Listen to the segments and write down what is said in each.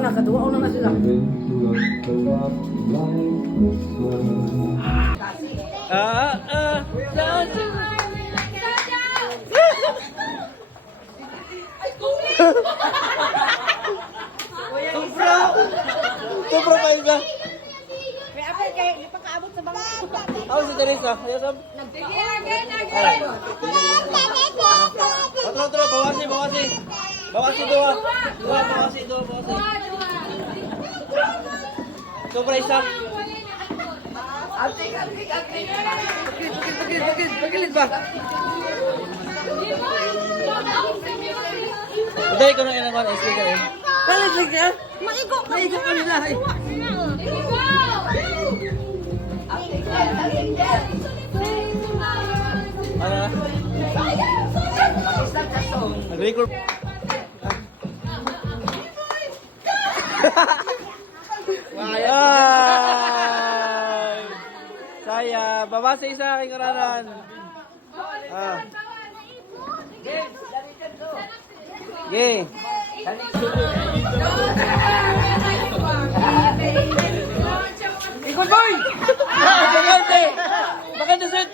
na, kaduwa na sila. Sobra pa isa. May apel kayo, di pa kaabot sa bangka. Ako si Teresa. Ayaw sab. Otro, bawasi. Bawasi dua. Bawasi. Sobra isa. Pagkilit ba? Uday ko na inaman ang speaker eh. Kalit ka? Maigo ka nila eh. Ano na? Nag-record. Ay! Saya, babasa isa aking karanan. Ye. Ikot boy! Bakante! Bakante set!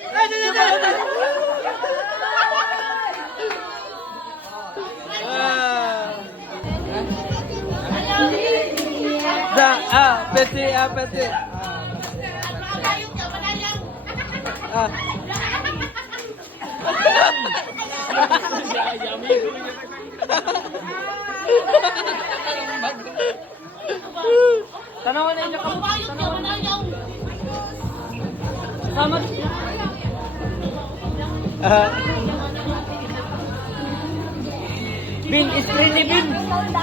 Peti. Tanawan na inyo ka. Sama. Bin, isprili bin.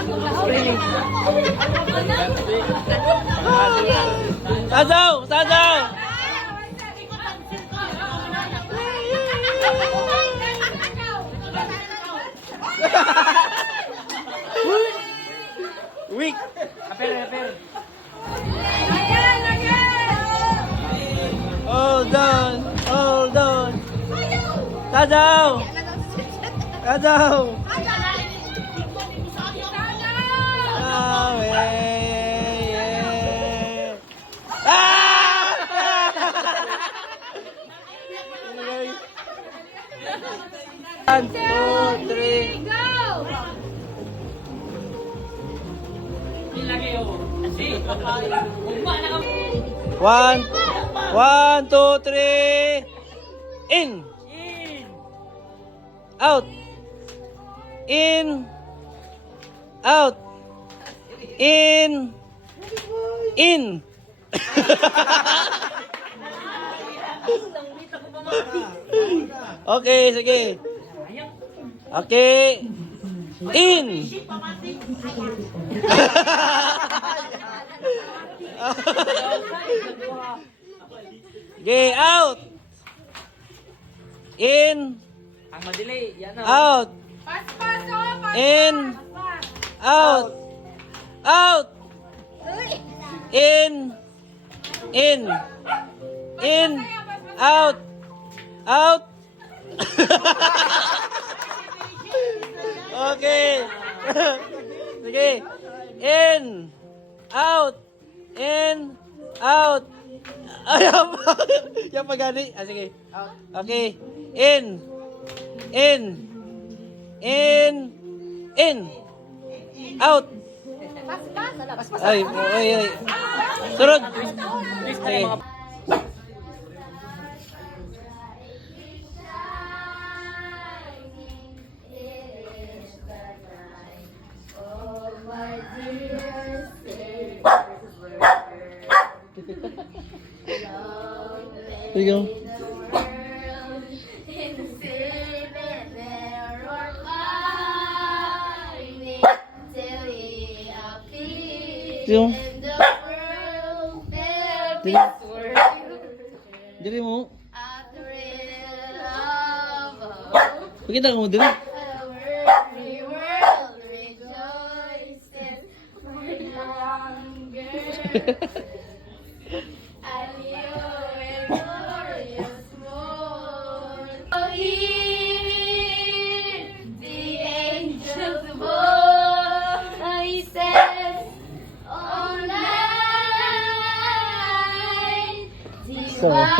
Isprili. Sajaw. Weak. Aper. Hold on. Sajaw. One, two, three. One, two, three. In. Out. In. Out. In. Okay, sige. Okay. In. Okay, out. In. Ang madili, yan na. Out. In. Out. In. Out. Okay. Sige. In. Out. Ayaw pa. Yung pagani. Sige. Okay. In. Out. Ay. Surod. Sige. There you go. Yung dili mo. Pakita mo dili. So, Wine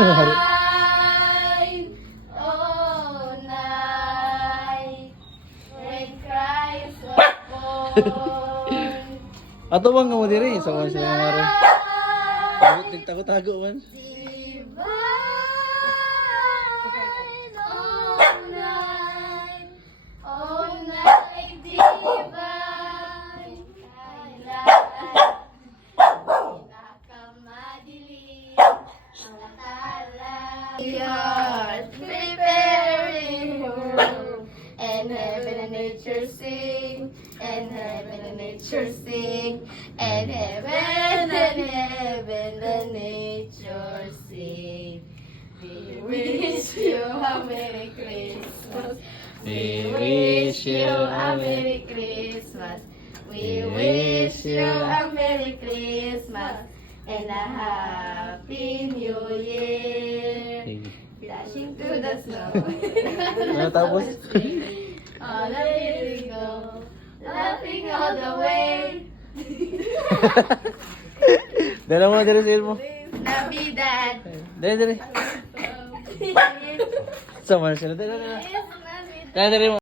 all night when Christ was born. ato bang mo diri sa mga sila nga nagtago-tago man. Divine all night divine. Pinakamadilim ang akala. We are preparing room, and heaven and nature sing, and heaven and nature sing, and heaven and nature sing. We wish you a Merry Christmas. We wish you a Merry Christmas. We wish you a Merry Christmas and a Happy New Year. Dashing to the snow. Ano tapos? On a merry-go, laughing all the way. Dala mo diri sa mo. Navidad. Dali. Sa mga sila. Dali mo.